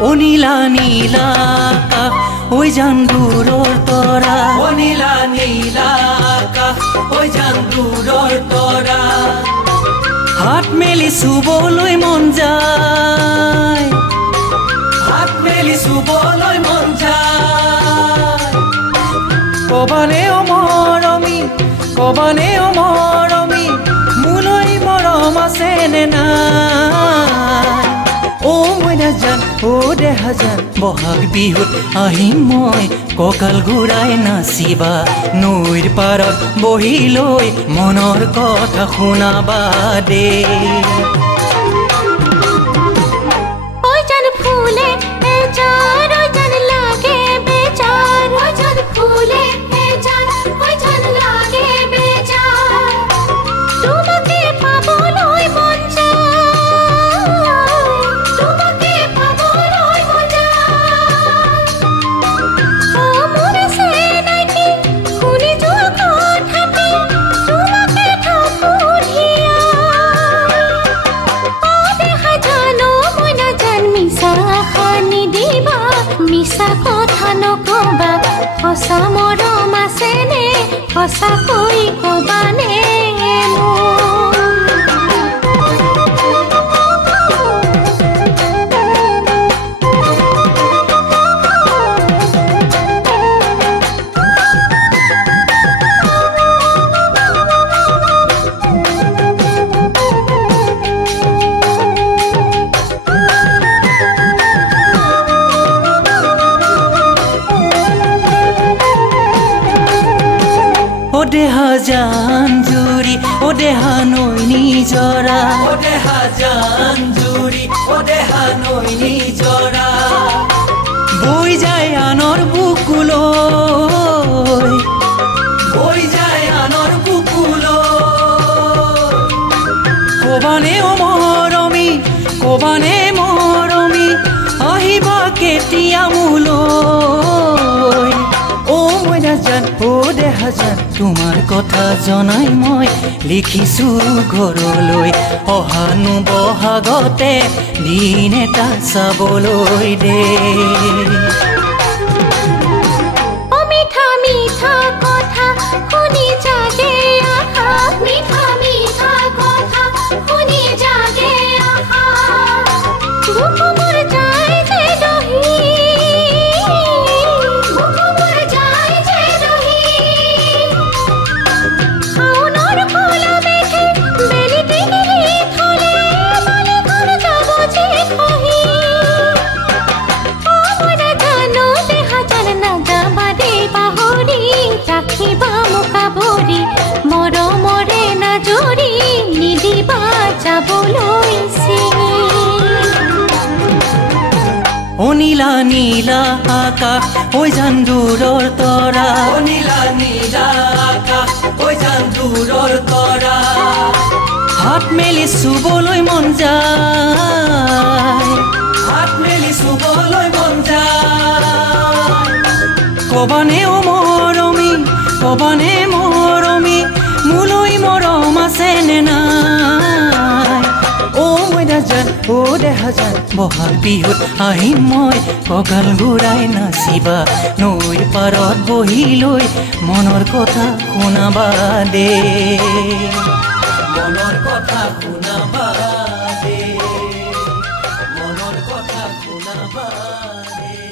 ও নীলা নীলা আকাশ ওই জান দূৰৰ তৰা ও নীলা নীলা আকাশ ওই জান দূৰৰ তৰা হাত মেলি চুবলৈ মন যায় হাত মেলি চুবলৈ মন যায় কবানে ও মৰমী মোলৈ মৰম আছে নে নাই ও মইনা জান ও দেহা জান বহাগ বিহুত আহিম মই কঁকাল ঘূৰাই নাচিবা নৈৰ পাৰত বহি লৈ মনৰ কথা শুনাবা দে সঁচা মৰম আছেনে সঁচাকৈ কবানে ও দেহা জান জুৰি ও দেহা নৈ নিজৰা ও দেহা জান জুৰি ও দেহা নৈ নিজৰা বৈ যায় আনৰ বুকুলৈ বৈ যায় আনৰ বুকুলৈ কবানে ও মৰমী আহিবা কেতিয়া মোলৈ ও মইনা জান ও দেহা জান তোমাৰ কথা জনাই মই লিখিছো ঘৰলৈ অহানো বহাগতে দিন এটা চাবলৈ দে মিঠা মিঠা কথা শুনি জাগে আশা মিঠা মিঠা কথা শুনি জাগে আশা বুকুমৰ যায় যে দহি বুকুমৰ যায় যে দহি শাওনৰ কলা মেঘে বেলি টেঙেলি থলে মালিকৰ যাব যে খহি মনে জানো দেহা জান নাযাবা দে পাহৰি ৰাখিবা মোকা ভৰি মৰমৰে নাজৰি নিদিবা যাবলৈ চিঙি ও নীলা নীলা আকাশ ওই জান দূৰৰ তৰা ও নীলা নীলা আকাশ ওই জান দূৰৰ তৰা হাত মেলি চুবলৈ মন যায় হাত মেলি চুবলৈ মন যায় কবানে ও মৰমী মোলৈ মৰম আছে নে নাই ও মইনা জান ও দেহা জান বহাগ বিহুত আহিম মই কঁকাল ঘূৰাই নাচিবা নৈৰ পাৰত বহি লৈ মনৰ কথা শুনাবা দে মনৰ কথা শুনাবা দে মনৰ কথা শুনাবা দে